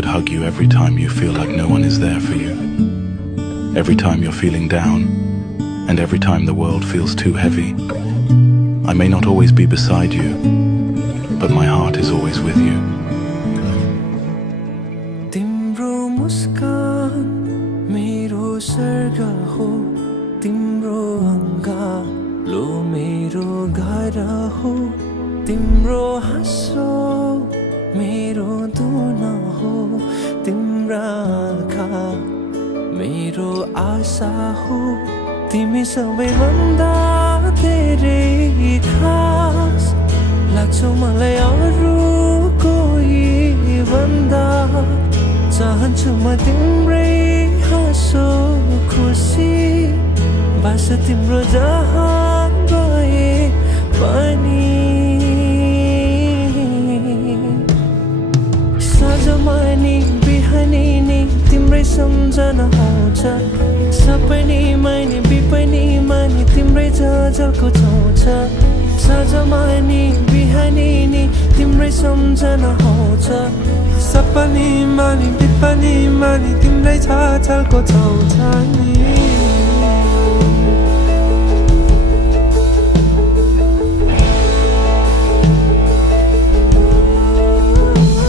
could hug you every time you feel like no one is there for you. Every time you're feeling down, and every time the world feels too heavy. I may not always be beside you, but my heart is always with you. तिम्रो मुस्कान मेरो स्वर्ग हो, तिम्रो अङ्गालो मेरो घर हो, तिम्रो हाँसो मेरो धुन हो, तिम्रा आँखा मेरो आशा हो, तिमी सबैभन्दा धेरै खास लाग्छौ मलाई अरू कोही भन्दा। चाहन्छु म तिम्रै हाँसो खुसी बास तिम्रो जहाँ गए पनि। साँझमा नि बिहानी नि तिम्रै सम्झना आउँछ, सपनीमा नि बिपनीमा नि तिम्रै झलको छाउँछ। साँझमा नि बिहानी नि तिम्रै सम्झना आउँछ, सपनीमा नि बिपनीमा नि तिम्रै झलको छाउँछ नि।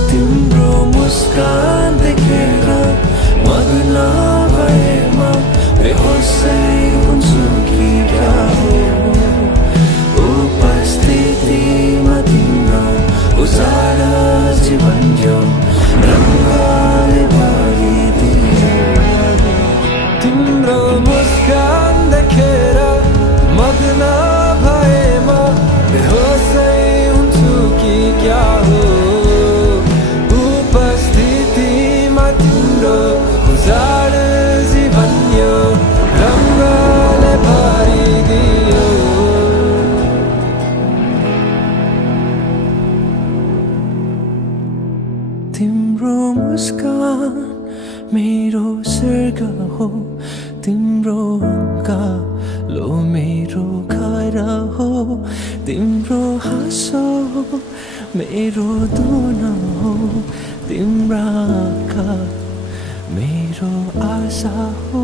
तिम्रो मुस्कान देखेर मग्न भएमा बेहोसै हुन्छु कि क्या हो। उपस्थितिमा तिम्रो उजाला जीवन यो रङ्गले भरिदियो। तिम्रो मुस्कान देखेर मग्न भएमा बेहोसै हुन्छु कि क्या हो। उपस्थितिमा तिम्रो उजाला जीवन यो रङ्गले भरिदियो। तिम्रो मुस्कान मेरो स्वर्ग हो, तिम्रो अङ्गालो मेरो घर हो, तिम्रो हाँसो मेरो धुन हो, तिम्रा आँखा मेरो आशा हो।